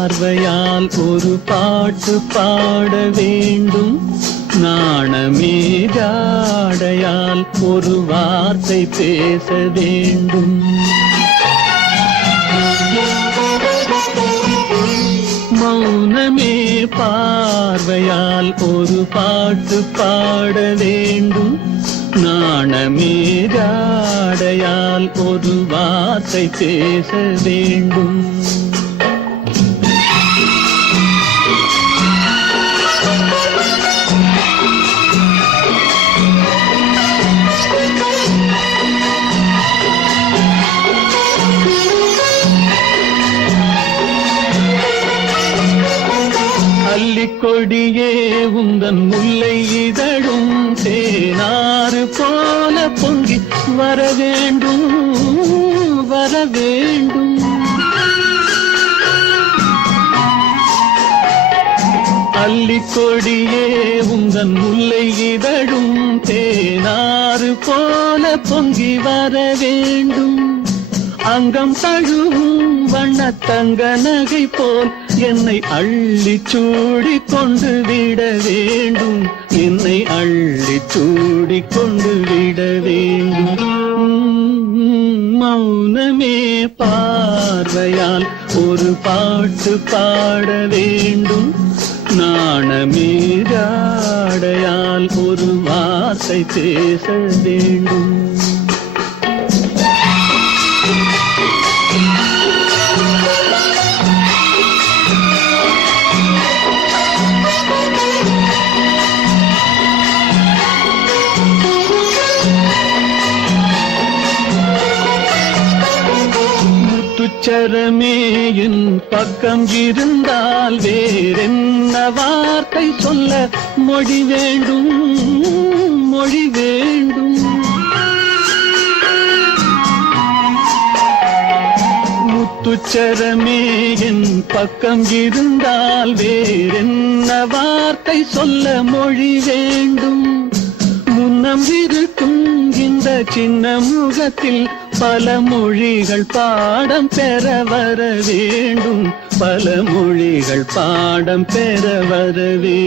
பார்வையால் ஒரு பாட்டு பாட வேண்டும். நாணமே ஜாடையால் ஒரு வார்த்தை பேச வேண்டும். மௌனமே பார்வையால் ஒரு பாட்டு பாட வேண்டும். நாணமே ஜாடையால் ஒரு வார்த்தை பேச வேண்டும். கொடியே உந்தன் முல்லை இதழும் தேனாறு போல பொங்கி வர வேண்டும், வர வேண்டும். அல்லிக்கொடியே உந்தன் முல்லை இதழும் தேனாறு போல பொங்கி வர வேண்டும். அங்கம் தழுவும் வண்ணத்தங்க நகை போல் என்னை அள்ளி சூடி கொண்டு விட வேண்டும். என்னை அள்ளி சூடி கொண்டு விட வேண்டும். மௌனமே பார்வையால் ஒரு பாட்டு பாட வேண்டும். நாணமே ஜாடையால் ஒரு வார்த்தை பேச வேண்டும். முத்துச்சரமே என் பக்கம் இருந்தால் வேறென்ன வார்த்தை சொல்ல மொழி வேண்டும், மொழி வேண்டும். முத்துச்சரமே என் பக்கம் இருந்தால் வேறென்ன வார்த்தை சொல்ல மொழி வேண்டும். முன்னம் இருக்கும் இந்த சின்ன முகத்தில் பல மொழிகள் பாடம் பெற வர வேண்டும். பல மொழிகள் பாடம் பெற வர வேண்டும்.